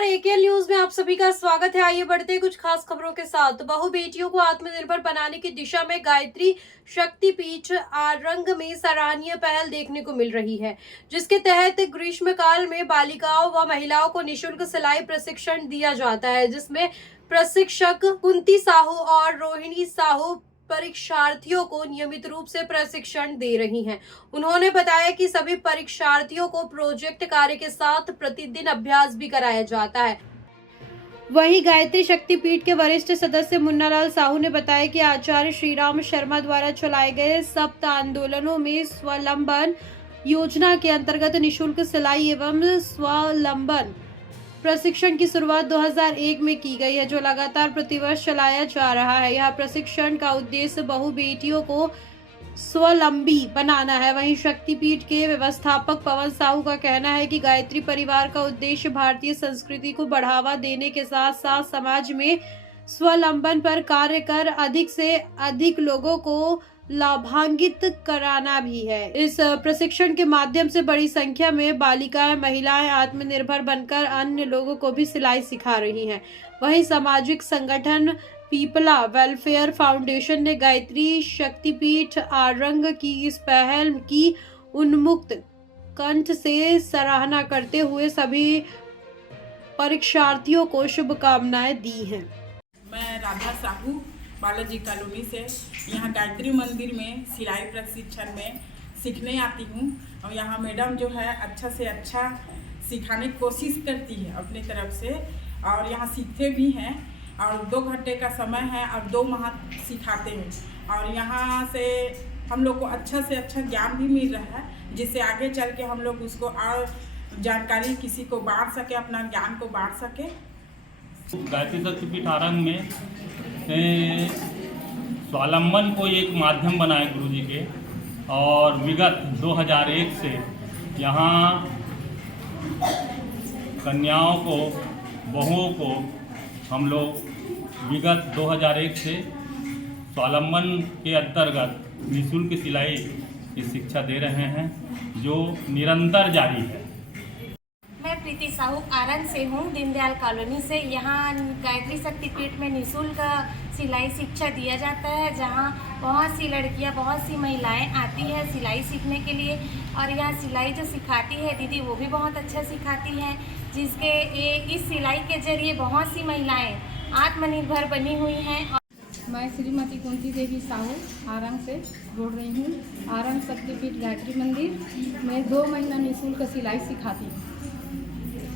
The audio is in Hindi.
नमस्कार, एकेएल न्यूज में आप सभी का स्वागत है। आइए बढ़ते हैं कुछ खास खबरों के साथ। बहु बेटियों को आत्मनिर्भर बनाने की दिशा में गायत्री शक्तिपीठ आरंग में सराहनीय पहल देखने को मिल रही है, जिसके तहत ग्रीष्मकाल में बालिकाओं व महिलाओं को निःशुल्क सिलाई प्रशिक्षण दिया जाता है, जिसमें प्रशिक्षक कुंती साहू और रोहिणी साहू परीक्षार्थियों को नियमित रूप से प्रशिक्षण दे रही हैं। उन्होंने बताया कि सभी परीक्षार्थियों को प्रोजेक्ट कार्य के साथ प्रतिदिन अभ्यास भी कराया जाता है। वहीं गायत्री शक्तिपीठ के वरिष्ठ सदस्य मुन्नालाल साहू ने बताया कि आचार्य श्रीराम शर्मा द्वारा चलाए गए सप्त आंदोलनों में स्वावलंबन योजना के अंतर्गत निःशुल्क सिलाई एवं स्वावलंबन प्रशिक्षण की शुरुआत 2001 में की गई है, जो लगातार प्रतिवर्ष चलाया जा रहा है। यह प्रशिक्षण का उद्देश्य बहु बेटियों को स्वावलंबी बनाना है। वहीं शक्तिपीठ के व्यवस्थापक पवन साहू का कहना है कि गायत्री परिवार का उद्देश्य भारतीय संस्कृति को बढ़ावा देने के साथ साथ समाज में स्वावलंबन पर कार्य कर अधिक से अधिक लोगों को लाभान्वित कराना भी है। इस प्रशिक्षण के माध्यम से बड़ी संख्या में बालिकाएं, महिलाएं आत्मनिर्भर बनकर अन्य लोगों को भी सिलाई सिखा रही हैं। वहीं सामाजिक संगठन पीपला वेलफेयर फाउंडेशन ने गायत्री शक्तिपीठ आरंग की इस पहल की उन्मुक्त कंठ से सराहना करते हुए सभी परीक्षार्थियों को शुभकामनाएं दी हैं। मैं राधा साहू बालाजी कॉलोनी से यहाँ गायत्री मंदिर में सिलाई प्रशिक्षण में सीखने आती हूँ और यहाँ मैडम जो है अच्छा से अच्छा सिखाने की कोशिश करती है अपनी तरफ से, और यहाँ सीखते भी हैं और 2 घंटे का समय है और 2 माह सिखाते हैं और यहाँ से हम लोग को अच्छा से अच्छा ज्ञान भी मिल रहा है, जिससे आगे चल के हम लोग उसको और जानकारी किसी को बांट सके, अपना ज्ञान को बांट सके। गायत्री शक्तिपीठ आरंग में स्वावलंबन को एक माध्यम बनाए गुरुजी के, और विगत 2001 से यहाँ कन्याओं को, बहुओं को हम लोग विगत 2001 से स्वावलंबन के अंतर्गत निःशुल्क सिलाई की शिक्षा दे रहे हैं, जो निरंतर जारी है। मैं प्रीति साहू आरंग से हूँ, दीनदयाल कॉलोनी से। यहाँ गायत्री शक्तिपीठ में निःशुल्क सिलाई शिक्षा दिया जाता है, जहाँ बहुत सी लड़कियाँ, बहुत सी महिलाएं आती है सिलाई सीखने के लिए, और यहाँ सिलाई जो सिखाती है दीदी वो भी बहुत अच्छा सिखाती हैं, जिसके इस सिलाई के जरिए बहुत सी महिलाएं आत्मनिर्भर बनी हुई हैं। मैं श्रीमती कुंती देवी साहू आरंग से बोल रही हूँ। आरंग शक्तिपीठ गायत्री मंदिर में 2 महीना निःशुल्क सिलाई सिखाती हूँ।